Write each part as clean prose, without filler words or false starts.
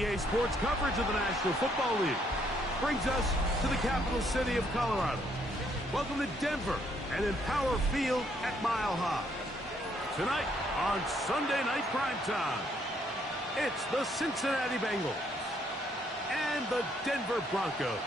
EA Sports coverage of the National Football League brings us to the capital city of Colorado. Welcome to Denver and Empower Field at Mile High. Tonight on Sunday Night Primetime, it's the Cincinnati Bengals and the Denver Broncos.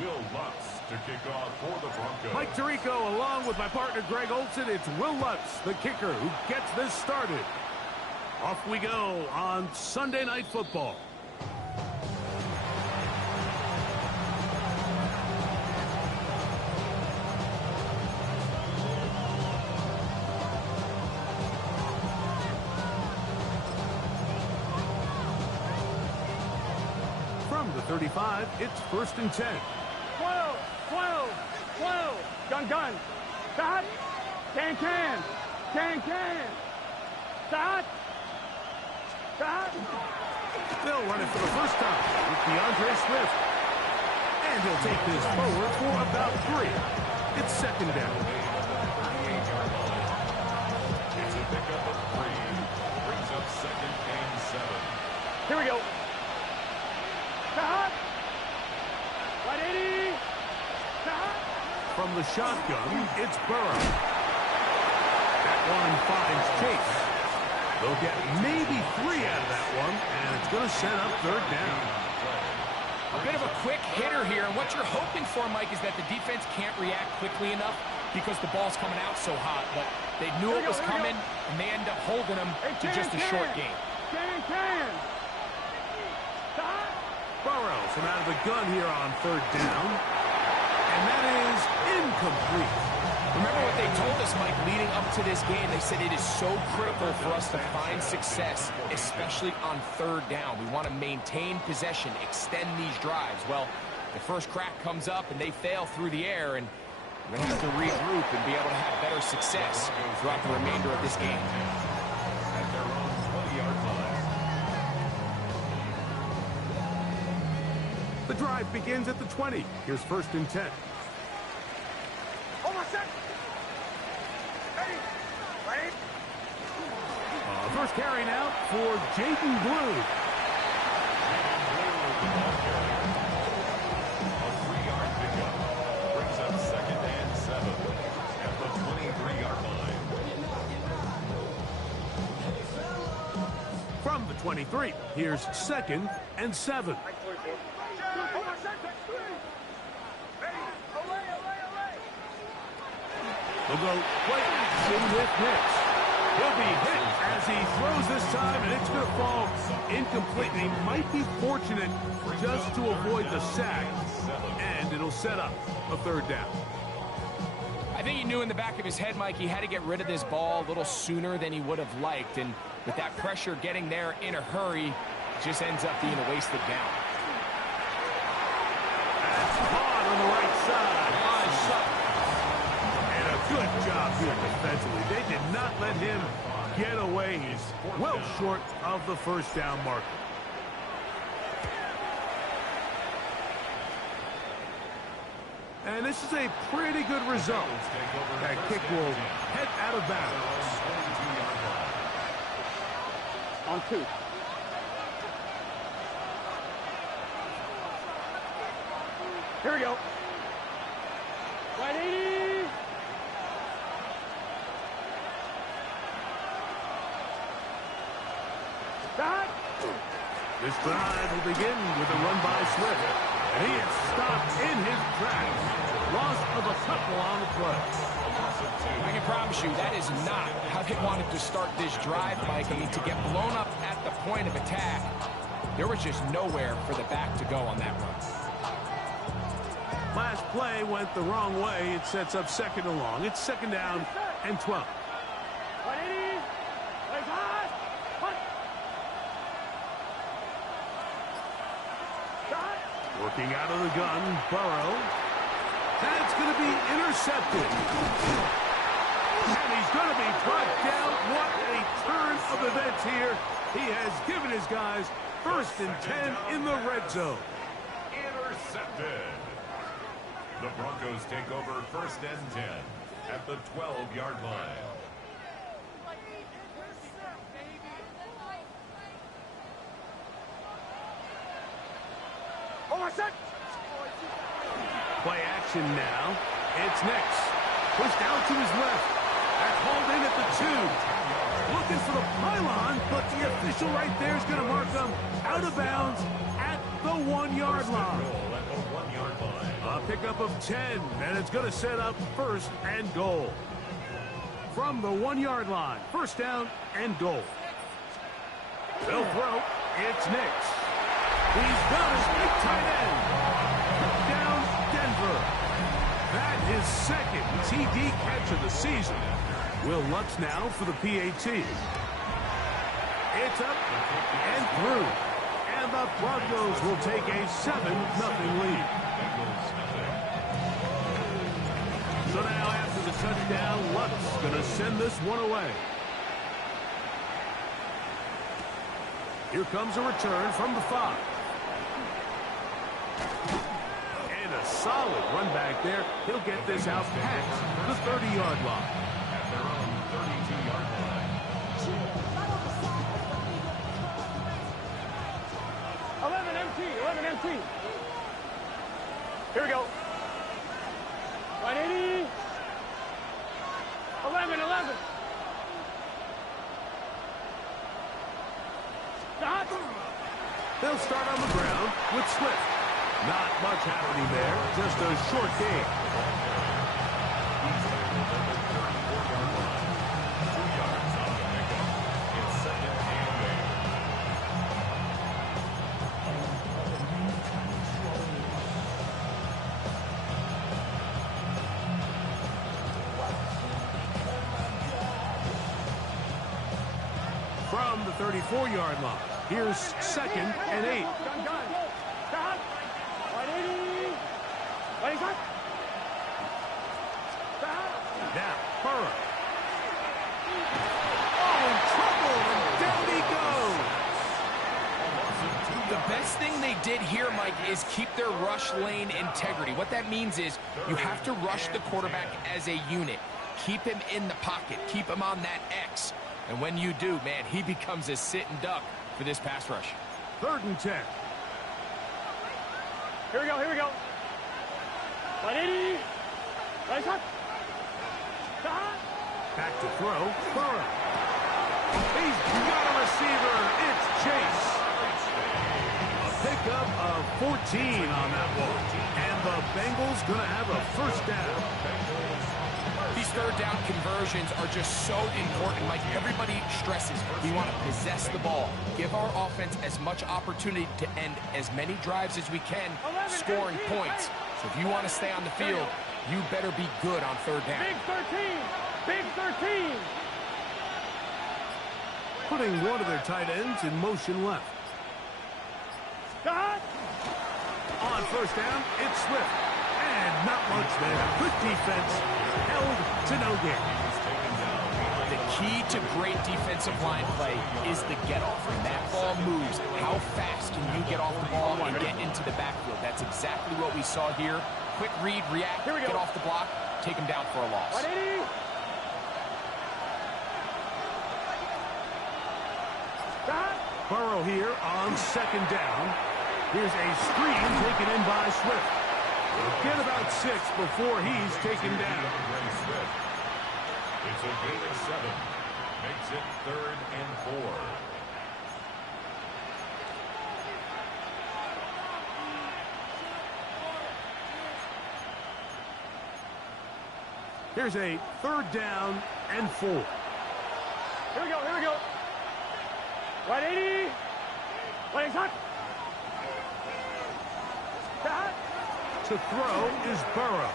Will Lutz to kick off for the Broncos. Mike Tirico along with my partner Greg Olson. It's Will Lutz, the kicker, who gets this started. Off we go on Sunday Night Football. From the 35, it's 1st and 10. 12, 12, 12. Gun, gun. Start. Can. Start. Start. They'll run it for the first time with DeAndre Swift. And he'll take this forward for about 3. It's 2nd down. It's a pickup of 3. Brings up 2nd and 7. Here we go. Start. 180. Start. From the shotgun, it's Burrow. That one finds Chase. They'll get maybe 3 out of that one, and it's going to set up 3rd down. A bit of a quick hitter here, and what you're hoping for, Mike, is that the defense can't react quickly enough because the ball's coming out so hot. But they knew it was coming, and they end up holding them to just a short game. Can. Start. Burrows him out of the gun here on 3rd down. And that is incomplete. Remember what they told us, Mike, leading up to this game. They said it is so critical for us to find success, especially on 3rd down. We want to maintain possession, extend these drives. Well, the first crack comes up, and they fail through the air, and we're going to have to regroup and be able to have better success throughout the remainder of this game. At their own 20-yard line. The drive begins at the 20. Here's 1st and 10. Hold on a sec. Ready? First carry now for Jaden Blue. A 3-yard pickup. Brings up 2nd and 7. At the 23-yard line. From the 23, here's 2nd and 7. They'll go play action with Hicks. He'll be hit as he throws this time, and it's going to fall incomplete. He might be fortunate just to avoid the sack, and it'll set up a 3rd down. I think he knew in the back of his head, Mike, he had to get rid of this ball a little sooner than he would have liked. And with that pressure getting there in a hurry, it just ends up being a wasted down. That's caught on the right side by Sutton. And a good job here defensively. They did not let him get away. He's well short of the 1st down marker. And this is a pretty good result. That kick will head out of bounds. On 2. Here we go. 180. Start. This drive will begin with a run by Swift. And he is stopped in his tracks. Loss of a couple on the play. I can promise you that is not how they wanted to start this drive, Mike. I mean, to get blown up at the point of attack, there was just nowhere for the back to go on that run. Last play went the wrong way. It sets up 2nd and long. It's 2nd down and 12. 180. Working out of the gun, Burrow. That's going to be intercepted. And he's going to be brought down. What a turn of events here. He has given his guys 1st and 10 in the red zone. Intercepted. The Broncos take over 1st and 10 at the 12-yard line. Play action now. It's Nix. Pushed out to his left. That's hauled in at the 2. Looking for the pylon, but the official right there is going to mark them out of bounds at the 1-yard line. A pickup of 10, and it's going to set up 1st and goal. From the 1-yard line, 1st down and goal. They'll throw. It's Nix. He's got his big tight end. Touchdown, Denver. That is 2nd TD catch of the season. Will Lutz now for the PAT. It's up and through. And the Broncos will take a 7-0 lead. So now after the touchdown, Lutz going to send this one away. Here comes a return from the 5. And a solid run back there. He'll get this out past the 30-yard line. At their own 32-yard line. 11 empty. Here we go. 180. 11. Stop. They'll start on the ground with Swift. Not much happening there. Just a short game. From the 34-yard line, here's 2nd and 8. Gun. Stop. 180. Ready, stop. Stop. Now, Burrow. Oh, in trouble, and down he goes. The best thing they did here, Mike, is keep their rush lane integrity. What that means is you have to rush the quarterback as a unit. Keep him in the pocket. Keep him on that X. And when you do, man, he becomes a sit and duck for this pass rush. 3rd and 10. Here we go. 180. Ready, stop. Stop. Back to throw. Burrow. He's got a receiver. It's Chase. A pickup of 14 on that one. And the Bengals going to have a 1st down. These 3rd down conversions are just so important. Like everybody stresses, we want to possess the ball. Give our offense as much opportunity to end as many drives as we can, scoring points. So if you want to stay on the field, you better be good on 3rd down. Big 13. Putting one of their tight ends in motion left. Stop. On 1st down, it's Swift. And not much there. Good defense. Held to no gain. The key to great defensive line play is the get-off. When that ball moves, how fast can you get off the ball and get into the backfield? That's exactly what we saw here. Quick read, react, get off the block, take him down for a loss. 180. Stop. Burrow here on 2nd down. Here's a screen taken in by Swift. Get about 6 before he's taken down. It's a gain of 7. Makes it 3rd and 4. Here's a 3rd down and 4. Here we go. 180. Ready, stop. Stop. To throw is Burrow.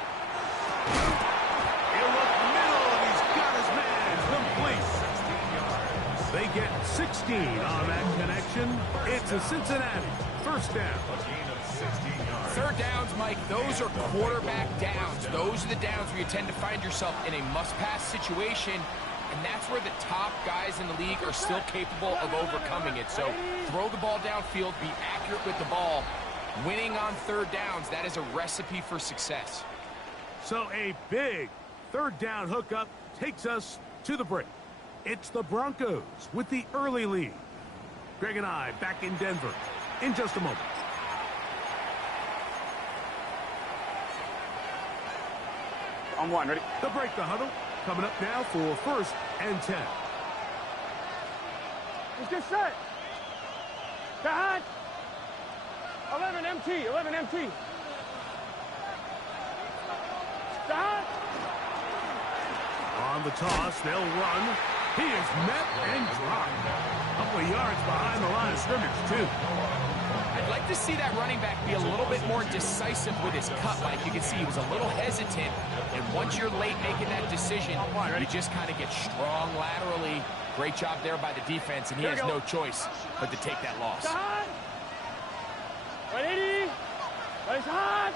He'll look middle, and he's got his man complete. They get 16 on that connection. It's a Cincinnati first down. A gain of 16 yards. Third downs, Mike, those are quarterback downs. Those are the downs where you tend to find yourself in a must-pass situation, and that's where the top guys in the league are still capable of overcoming it. So throw the ball downfield, be accurate with the ball. Winning on third downs, that is a recipe for success. So a big third down hookup takes us to the break. It's the Broncos with the early lead. Greg and I back in Denver in just a moment. On one, ready? The break, the huddle, coming up now for 1st and 10. Let's get set. Behind. 11 MT, 11 MT. Behind. On the toss, they'll run. He is met and dropped. A couple of yards behind the line of scrimmage, too. I'd like to see that running back be a little bit more decisive with his cut. Like you can see, he was a little hesitant. And once you're late making that decision, you just kind of get strong laterally. Great job there by the defense, and he has no choice but to take that loss. 180. Nice hot.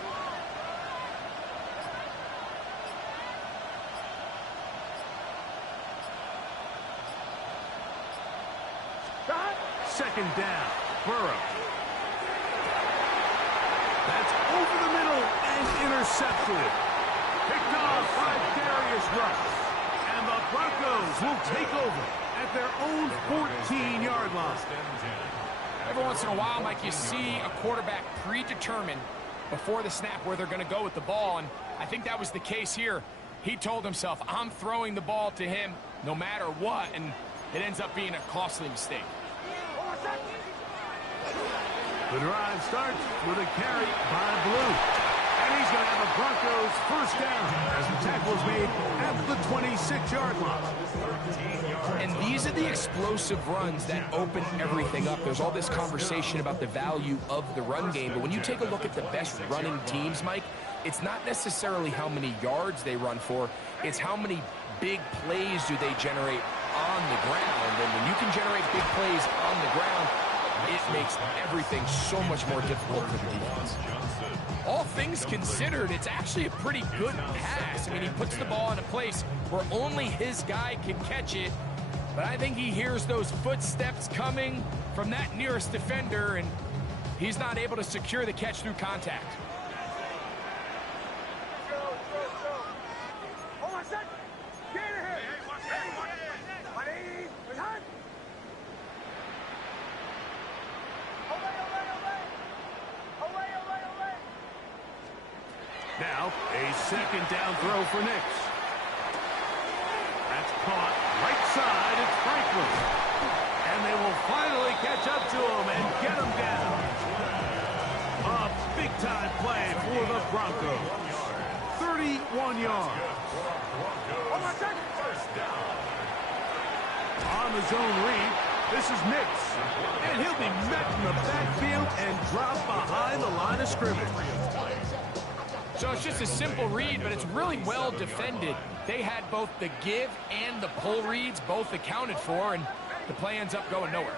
Second down, Burrow. That's over the middle and intercepted. Picked off by Darius Rush. And the Broncos will take over at their own 14-yard line. Every once in a while, Mike, you see a quarterback predetermined before the snap where they're going to go with the ball, and I think that was the case here. He told himself, I'm throwing the ball to him no matter what, and it ends up being a costly mistake. The drive starts with a carry by Blue. And he's going to have the Broncos first down as the tackle is made at the 26-yard line. And these are the explosive runs that open everything up. There's all this conversation about the value of the run game, but when you take a look at the best running teams, Mike, it's not necessarily how many yards they run for, it's how many big plays do they generate on the ground. And when you can generate big plays on the ground, it makes everything so much more difficult for the defense. All things considered, it's actually a pretty good pass. I mean, he puts the ball in a place where only his guy can catch it, but I think he hears those footsteps coming from that nearest defender, and he's not able to secure the catch through contact. Now, a second down throw for Nix. That's caught right side. It's Franklin. And they will finally catch up to him and get him down. A big-time play for the Broncos. 31 yards. On the zone read, this is Nix. And he'll be met in the backfield and dropped behind the line of scrimmage. So it's just a simple read, but it's really well defended. They had both the give and the pull reads both accounted for, and the play ends up going nowhere.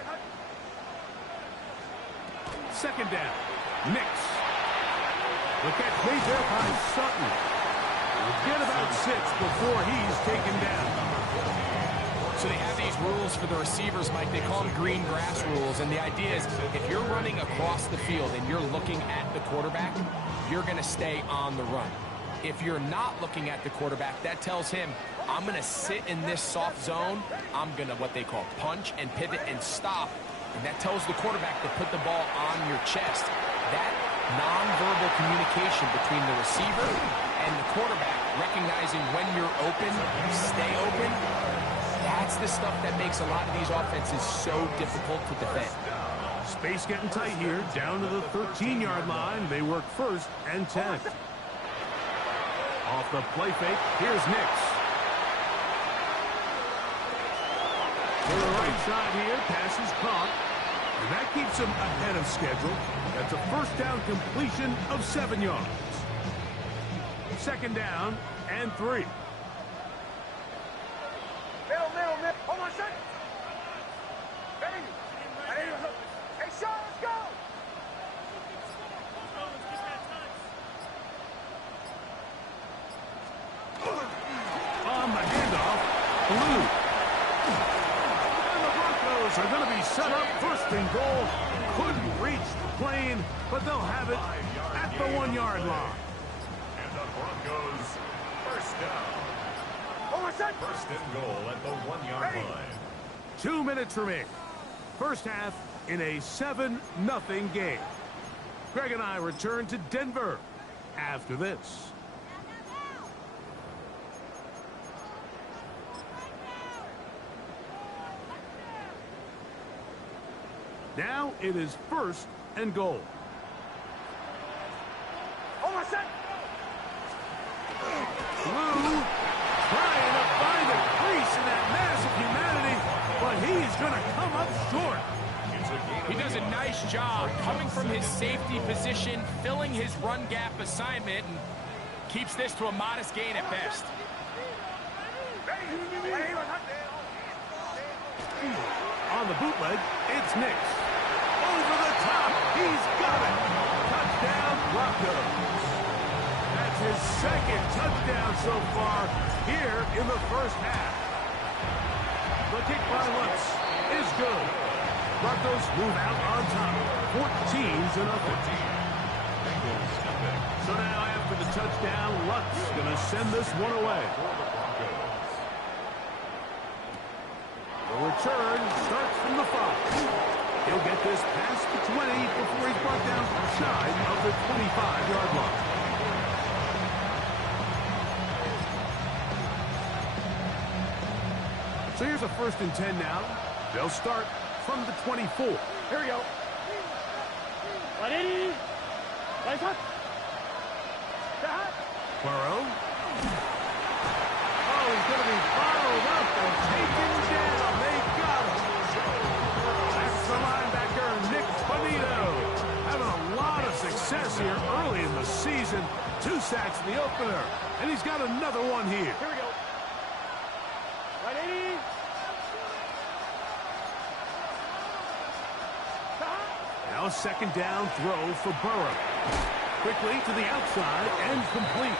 Second down, Nix. The catch made there by Sutton. We'll get about 6 before he's taken down. So they have these rules for the receivers, Mike. They call them green grass rules, and the idea is if you're running across the field and you're looking at the quarterback, you're going to stay on the run. If you're not looking at the quarterback, that tells him, I'm going to sit in this soft zone. I'm going to what they call punch and pivot and stop. And that tells the quarterback to put the ball on your chest. That nonverbal communication between the receiver and the quarterback, recognizing when you're open, stay open, that's the stuff that makes a lot of these offenses so difficult to defend. Space getting tight here, down to the 13-yard line. They work 1st and 10. Off the play fake, here's Nix. To the right side here, pass is caught. And that keeps him ahead of schedule. That's a first down completion of 7 yards. Second down and 3. Middle. Hold on a second. Ready? Ready? Hey, Sean, let's go! On the handoff, Blue. And the Broncos are going to be set up first and goal. Couldn't reach the plane, but they'll have it at the 1-yard line. And the Broncos first down. First and goal at the 1-yard line. 2 minutes remaining. First half in a 7-0 game. Greg and I return to Denver after this. Now it is first and goal. Almost set. Blue trying to find a crease in that massive humanity, but he's going to come up short. He does a nice job coming from his safety position, filling his run gap assignment, and keeps this to a modest gain at best. On the bootleg, it's Nix. Over the top, he's got it. Touchdown, Broncos. That's his second touchdown so far here in the first half. The kick by Lutz is good. Broncos move out on top, 14-0. So now after the touchdown, Lutz going to send this one away. The return starts from the 5. He'll get this past the 20 before he's brought down shy of the 25-yard line. So here's a 1st and 10 now. They'll start from the 24. Here we go. Ready? Right hot. Burrow. Oh, he's going to be followed up and taken down. They got him. That's the linebacker, Nick Bonito. Having a lot of success here early in the season. 2 sacks in the opener. And he's got another one here. Here we go. Ready? Now a 2nd down throw for Burrow. Quickly to the outside and complete.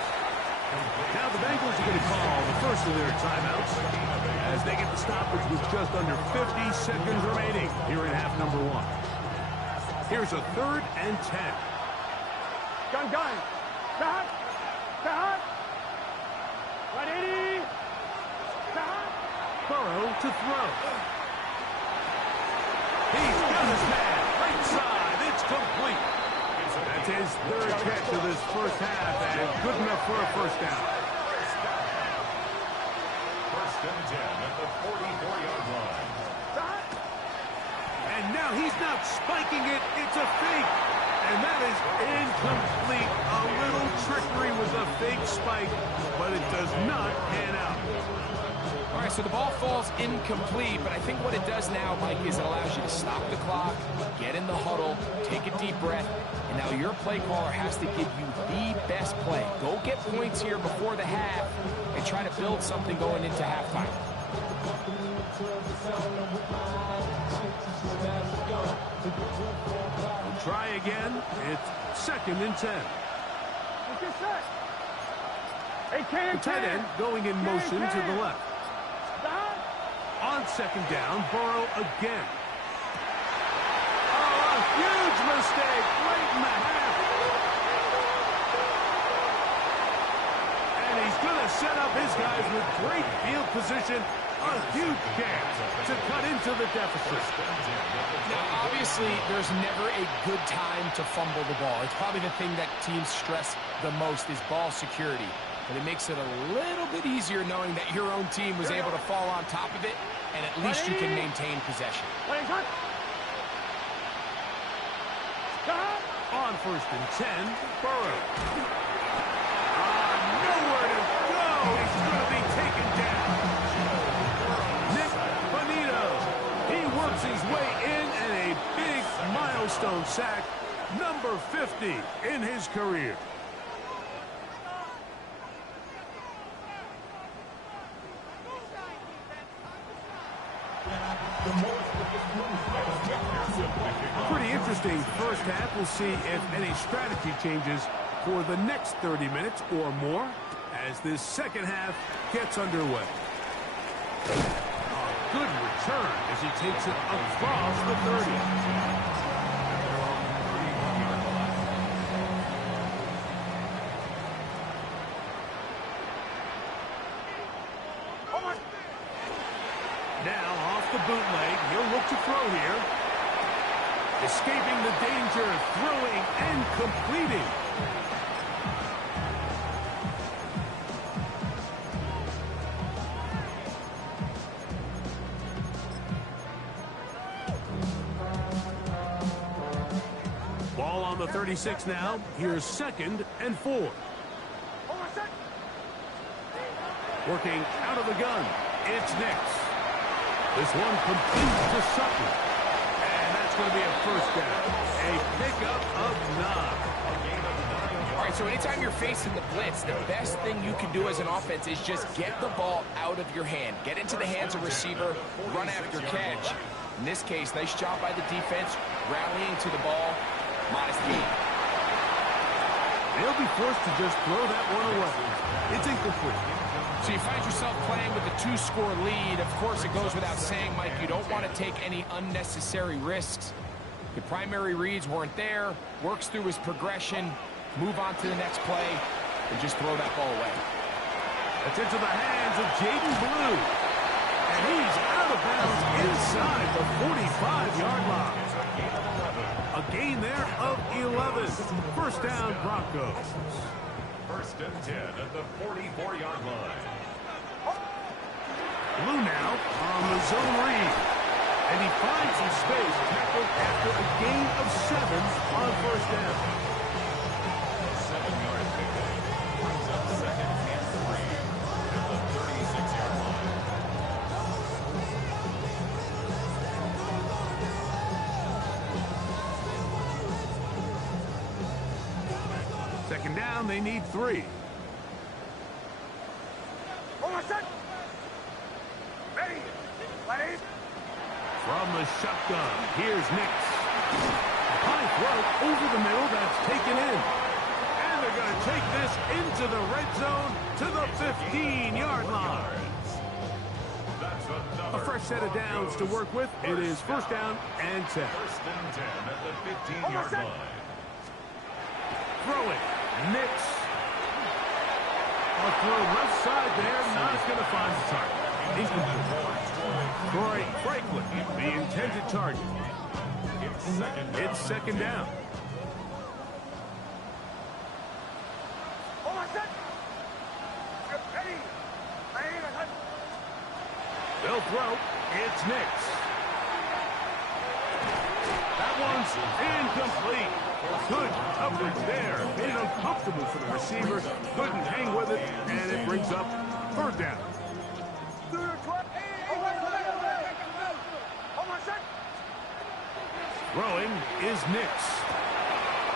Now the Bengals are going to call the first of their timeouts as they get the stoppage with just under 50 seconds remaining here in half number 1. Here's a 3rd and 10. Gun. Cut. Ready? Cut. Burrow to throw. He's got his man. Right side. It's complete. That's his 3rd catch of this first half, and good enough for a first down. First and 10 at the 44-yard line. And now he's not spiking it. It's a fake. And that is incomplete. A little trickery with a fake spike, but it does not pan out. All right, so the ball falls incomplete, but I think what it does now, Mike, is it allows you to stop the clock, get in the huddle, take a deep breath, and now your play caller has to give you the best play. Go get points here before the half and try to build something going into halftime. We'll try again. It's 2nd and 10. Get set. Hey, The tight end going in motion to the left. On 2nd down, Burrow again. Oh, a huge mistake late in the half. And he's going to set up his guys with great field position. A huge chance to cut into the deficit. Now, obviously, there's never a good time to fumble the ball. It's probably the thing that teams stress the most is ball security. But it makes it a little bit easier knowing that your own team was able to fall on top of it, and at least you can maintain possession. On 1st and 10, Burrow. Nowhere to go. He's going to be taken down. Nick Bonito. He works his way in and a big milestone sack, number 50 in his career. Pretty interesting first half. We'll see if any strategy changes for the next 30 minutes or more as this second half gets underway. A good return as he takes it across the 30. Now off the bootleg, he'll look to throw here. Escaping the danger, throwing and completing. Ball on the 36 now. Here's 2nd and 4. Working out of the gun. It's Nix. This one completes to Sutton. And that's going to be a first down. A pickup of 9. All right, so anytime you're facing the blitz, the best thing you can do as an offense is just get the ball out of your hand. Get into the hands of receiver, run after catch. In this case, nice job by the defense, rallying to the ball. Modest gain. They'll be forced to just throw that one away. It's incomplete. So you find yourself playing with a 2-score lead. Of course, it goes without saying, Mike, you don't want to take any unnecessary risks. The primary reads weren't there, works through his progression, move on to the next play, and just throw that ball away. That's into the hands of Jaden Blue. And he's out of bounds inside the 45-yard line. A gain there of 11. First down, Broncos. 1st and 10 at the 44-yard line. Blue now on the zone read. And he finds some space tackled after a gain of 7 on first down. 7-yard pickup. Brings up 2nd and 3 at the 36-yard line. Second down, they need 3. From the shotgun, here's Nix. High throw over the middle, that's taken in. And they're going to take this into the red zone to the 15-yard line. A fresh set of downs to work with. It is first down and 10. 1st and 10 at the 15-yard line. Throwing, Nix. A throw left side there, not going to find the target. Incomplete. Troy Franklin, the intended target. It's second down. They'll throw. It's Nix. That one's incomplete. Good coverage there. Made it uncomfortable for the receiver. Couldn't hang with it, and it brings up 3rd down. Throwing is Nix.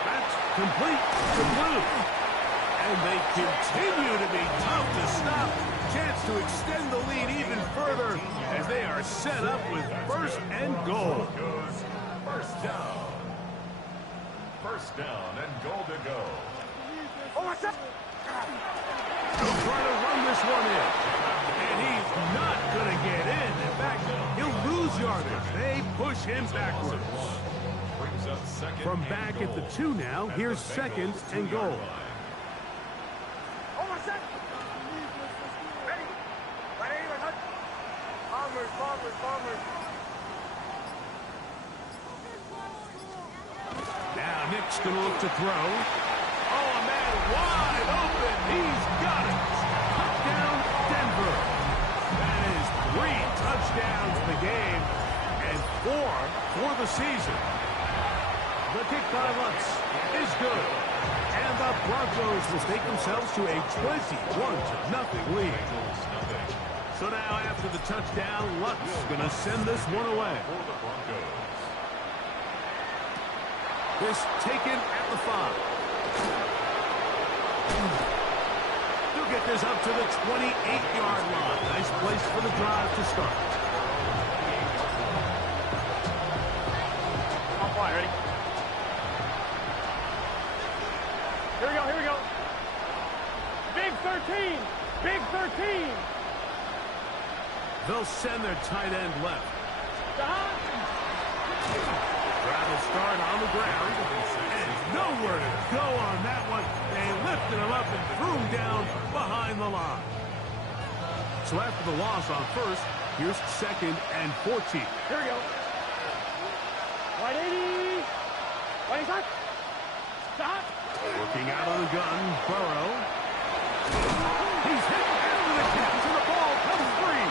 That's complete to Blue. And they continue to be tough to stop. Chance to extend the lead even further as they are set up with 1st and goal. First down. 1st down and goal to go. He'll try to run this one in. And he's not going to get in. In fact, he'll lose yardage. They push him backwards. Brings up 2nd From back at the 2 now, here's 2nd and goal. Now Nick's going to look to throw. Oh, a man wide open. He's got it. Touchdown, Denver. That is 3 touchdowns in the game and 4 for the season. The kick by Lutz is good. And the Broncos will take themselves to a 21-0 lead. So now after the touchdown, Lutz going to send this one away. This taken at the 5. He'll get this up to the 28-yard line. Nice place for the drive to start. 13. Big 13. They'll send their tight end left. Jahan. Travel start on the ground. And nowhere to go on that one. They lifted him up and threw him down behind the line. So after the loss on first, here's 2nd and 14. Here we go. Right 80. Right shot. Shot. Working out of the gun, Burrow. He's hit after the catch, and the ball comes free.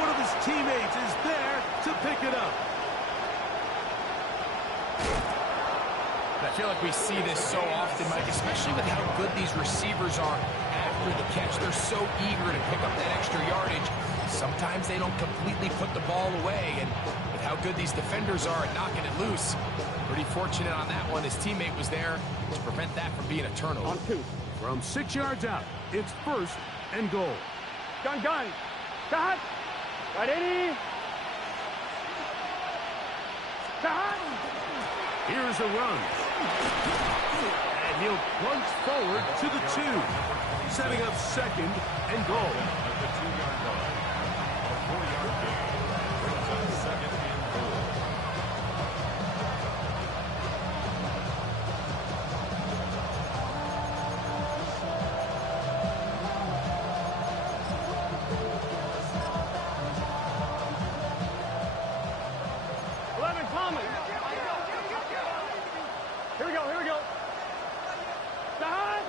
One of his teammates is there to pick it up. I feel like we see this so often, Mike, especially with how good these receivers are after the catch. They're so eager to pick up that extra yardage. Sometimes they don't completely put the ball away, and with how good these defenders are at knocking it loose, pretty fortunate on that one. His teammate was there to prevent that from being a turnover. On 2. From 6 yards out, it's 1st and goal. Gun. Jahan. Right 80. Jahan. Here's a run. And he'll plunge forward to the 2, setting up 2nd and goal. At the 2-yard line. A 4-yard gain brings up 2nd and goal. Thomas. Here we go. Jahan.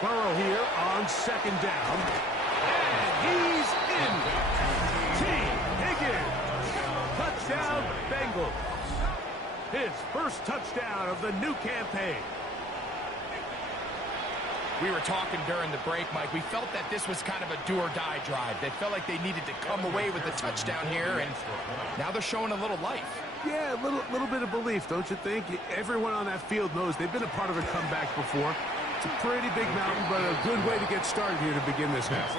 Burrow here on 2nd down. And he's in. T. Higgins. Touchdown, Bengals. His first touchdown of the new campaign. We were talking during the break, Mike. We felt that this was kind of a do-or-die drive. They felt like they needed to come away with the touchdown here, and now they're showing a little life. Yeah, a little bit of belief, don't you think? Everyone on that field knows they've been a part of a comeback before. It's a pretty big mountain, but a good way to get started here to begin this half.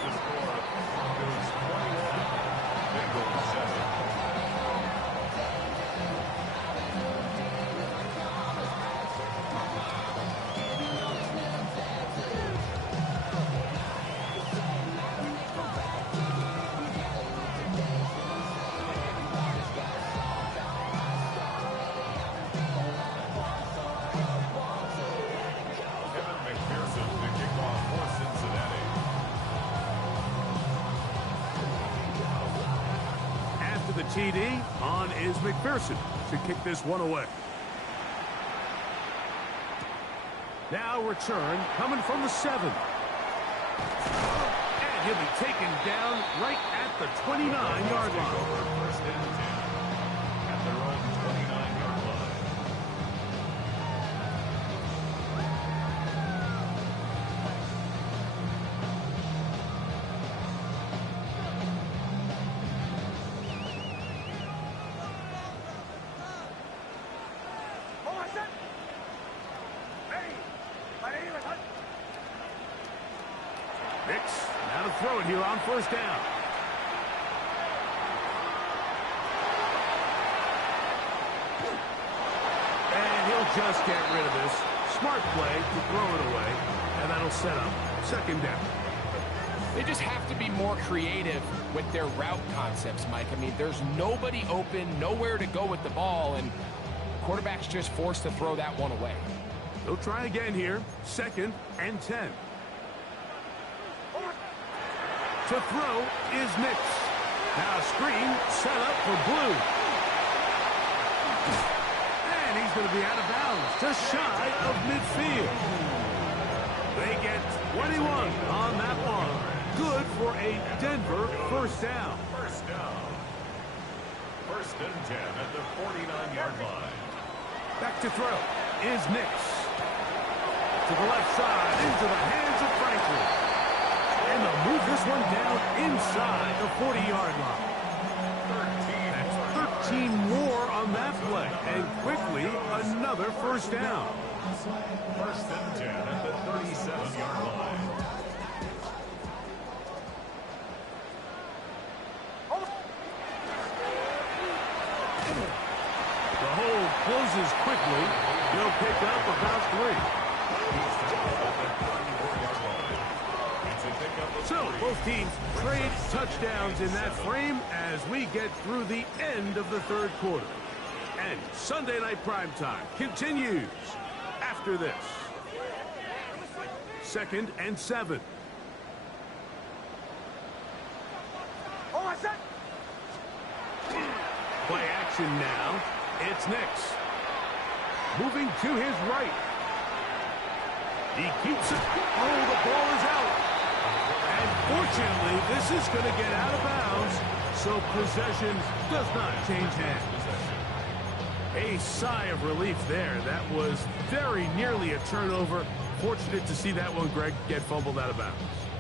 The TD on is McPherson to kick this one away. Now return coming from the 7. And he'll be taken down right at the 29-yard line. First and 10 at their own 29-yard line. Hicks now to throw it here on 1st down. And he'll just get rid of this. Smart play to throw it away, and that'll set up 2nd down. They just have to be more creative with their route concepts, Mike. I mean, there's nobody open, nowhere to go with the ball, and quarterback's just forced to throw that one away. They'll try again here, 2nd and 10. To throw is Nix. Now a screen set up for Blue. And he's going to be out of bounds, just shy of midfield. They get 21 on that one. Good for a Denver 1st down. First down. 1st and 10 at the 49-yard line. Back to throw is Nix. To the left side, into the hands of Franklin. And they'll move this one down inside the 40-yard line. 13 more on that play. And quickly, another 1st down. 1st and 10 at the 37-yard line. The hold closes quickly. He'll pick up about 3. He's tackled at the 34-yard line. So, both teams trade touchdowns in that frame as we get through the end of the third quarter. And Sunday Night Primetime continues after this. 2nd and 7. Play action now. It's Nix. Moving to his right. He keeps it. Oh, the ball is out. And fortunately, this is going to get out of bounds, so possession does not change hands. A sigh of relief there. That was very nearly a turnover. Fortunate to see that one, Greg, get fumbled out of bounds.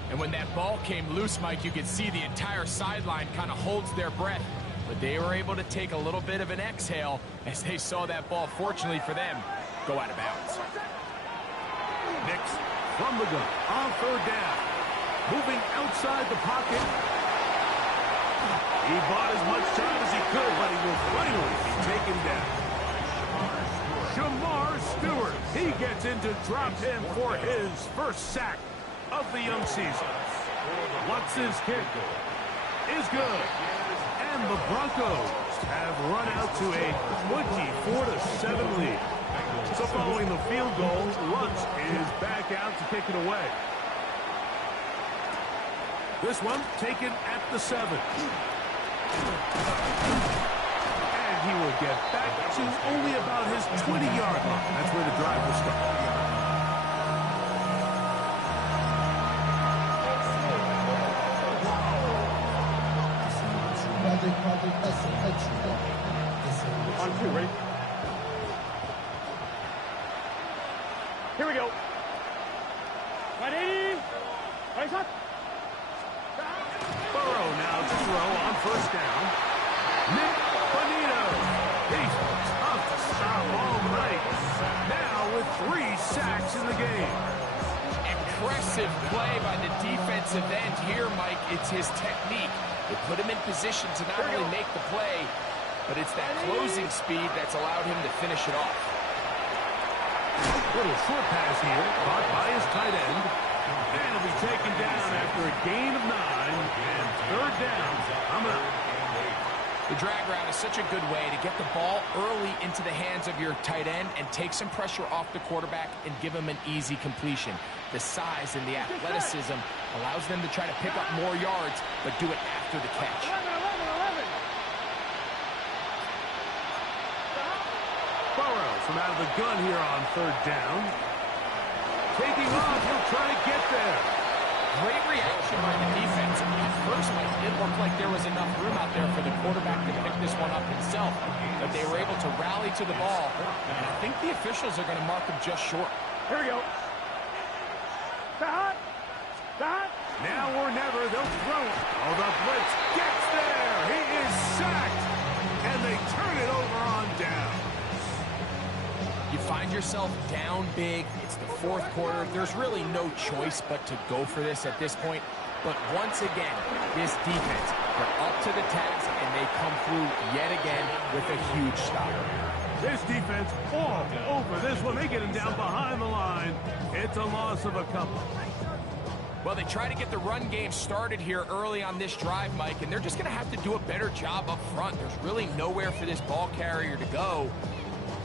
And when that ball came loose, Mike, you could see the entire sideline kind of holds their breath. But they were able to take a little bit of an exhale as they saw that ball, fortunately for them, go out of bounds. Nix from the gun on 3rd down. Moving outside the pocket. He bought as much time as he could, but he will finally be taken down. Shamar Stewart. He gets in to drop him for his first sack of the young season. Watson's kick is good. And the Broncos have run out to a 24-7 lead. So following the field goal, Lutz is back out to kick it away. This one taken at the 7. And he will get back to only about his 20-yard line. That's where the drive will start. On 2, ready? Here we go. 180. Right up. Burrow now to throw on 1st down. Nick Bonito. He's tough to stop all night. Now with 3 sacks in the game. Impressive play by the defensive end here, Mike. It's his technique. They put him in position to not only make the play, but it's that closing speed that's allowed him to finish it off. Little short pass here, caught by his tight end. And he'll be taken down after a gain of 9. And 3rd down coming up. The drag route is such a good way to get the ball early into the hands of your tight end and take some pressure off the quarterback and give him an easy completion. The size and the athleticism allows them to try to pick up more yards, but do it after the catch. 11. Burrow from out of the gun here on 3rd down. Taking off, he'll try to get there. Great reaction by the defense. At first, Mike, it looked like there was enough room out there for the quarterback to pick this one up himself, but they were able to rally to the ball, and I think the officials are going to mark him just short. Here we go. Stop. Now or never, they'll throw it. Oh, the blitz gets there. He is sacked, and they turn it over on down. You find yourself down big. It's the 4th quarter. There's really no choice but to go for this at this point. But once again, this defense, they're up to the task, and they come through yet again with a huge stop. This defense all over this one. They get him down behind the line. It's a loss of a couple. Well, they try to get the run game started here early on this drive, Mike, and they're just going to have to do a better job up front. There's really nowhere for this ball carrier to go.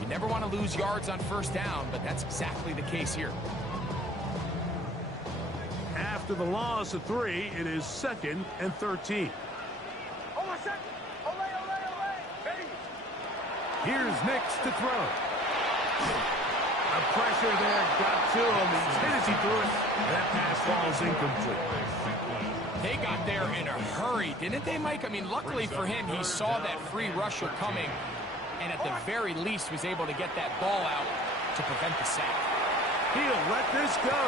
You never want to lose yards on 1st down, but that's exactly the case here. After the loss of 3, it is 2nd and 13. Here's Nix to throw. The pressure there got to him. He's hit as he threw it. That pass falls incomplete. They got there in a hurry, didn't they, Mike? I mean, luckily for him, he saw that free rusher coming, and at the very least was able to get that ball out to prevent the sack. He'll let this go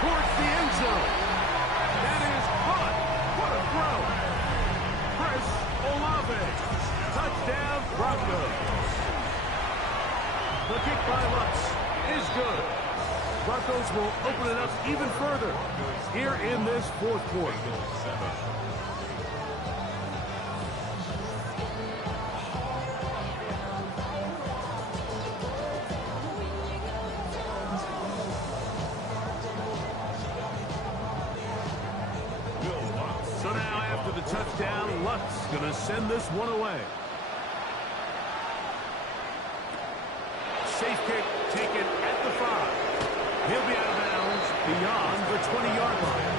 towards the end zone. That is caught. What a throw. Chris Olave. Touchdown, Broncos. The kick by Lutz is good. Broncos will open it up even further here in this 4th quarter. the touchdown. Luck's going to send this one away. Safe kick taken at the 5. He'll be out of bounds beyond the 20-yard line.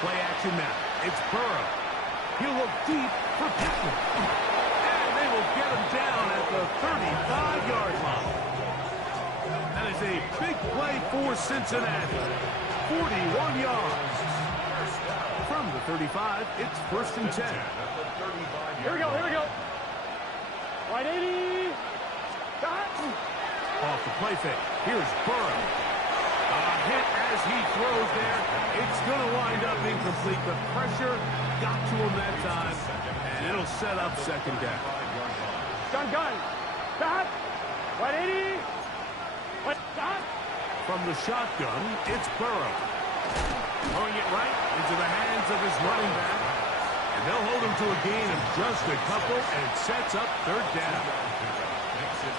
Play action now. It's Burrow. He'll look deep for Pittman. And they will get him down at the 35-yard line. That is a big play for Cincinnati. 41 yards. From the 35, it's 1st and 10. Here we go, here we go. Right 80. Off the play fake. Here's Burrow. A hit as he throws there. It's going to wind up incomplete. The pressure got to him that time, and it'll set up 2nd down. Gun. Stop. 180. Stop. From the shotgun, it's Burrow. Throwing it right into the hands of his running back. And they'll hold him to a gain of just a couple, and it sets up 3rd down.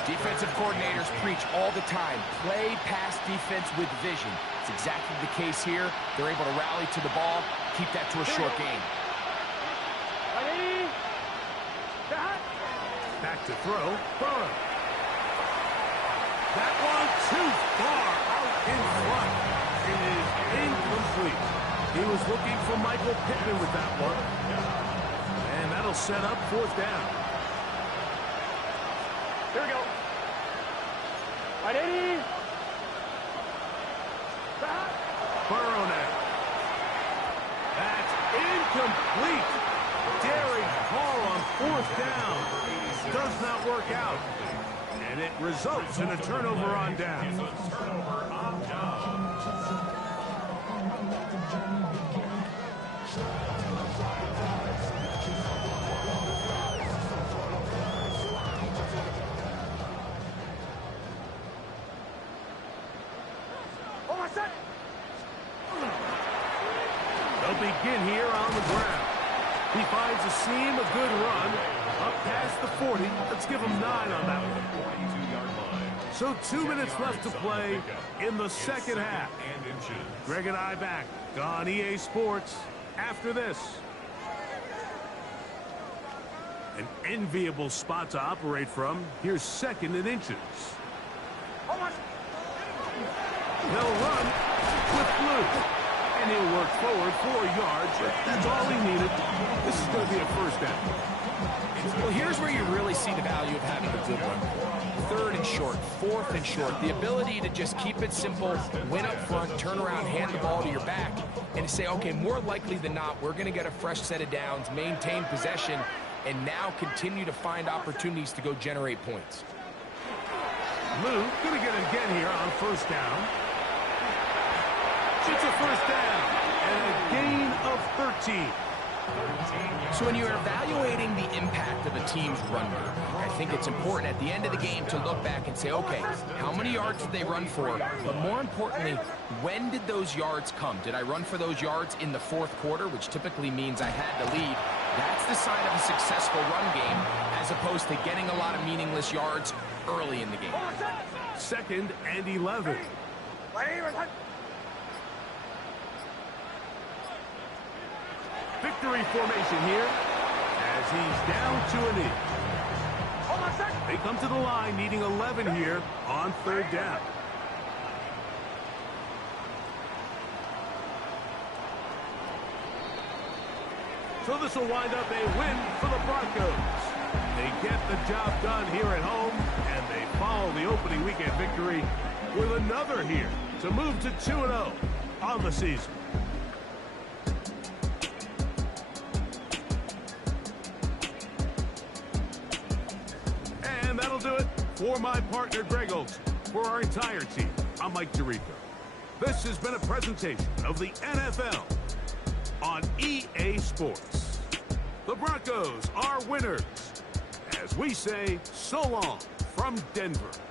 Defensive coordinators preach all the time, play pass defense with vision. It's exactly the case here. They're able to rally to the ball, keep that to a short gain. Back to throw, Burrow. That one too far out in front. It is incomplete. He was looking for Michael Pittman with that one. And that'll set up 4th down. Here we go. 180. Burrow now. That's incomplete. Daring call on 4th down. Does not work out. And it results in a turnover on down. They'll begin here on the ground. He finds a seam, a good run, up past the 40. Let's give him 9 on that one. So 2 minutes left to play in the 2nd half. Greg and I back on EA Sports after this. An enviable spot to operate from. Here's 2nd and inches. They'll run with Blue. And he'll work forward 4 yards. That's all he needed. This is going to be a 1st down. Well, here's where you really see the value of having a good run. 3rd and short, 4th and short. The ability to just keep it simple, win up front, turn around, hand the ball to your back, and say, okay, more likely than not, we're going to get a fresh set of downs, maintain possession, and now continue to find opportunities to go generate points. Lou going to get it again here on 1st down. It's a 1st down and a gain of 13. So when you're evaluating the impact of a team's run game, I think it's important at the end of the game to look back and say, okay, how many yards did they run for? But more importantly, when did those yards come? Did I run for those yards in the 4th quarter, which typically means I had the lead? That's the sign of a successful run game, as opposed to getting a lot of meaningless yards early in the game. 2nd and 11. Victory formation here as he's down to a knee. They come to the line needing 11 here on 3rd down. So this will wind up a win for the Broncos. They get the job done here at home, and they follow the opening weekend victory with another here to move to 2-0 on the season. And that'll do it for my partner, Greg Oaks. For our entire team, I'm Mike Tirico. This has been a presentation of the NFL on EA Sports. The Broncos are winners. As we say, so long from Denver.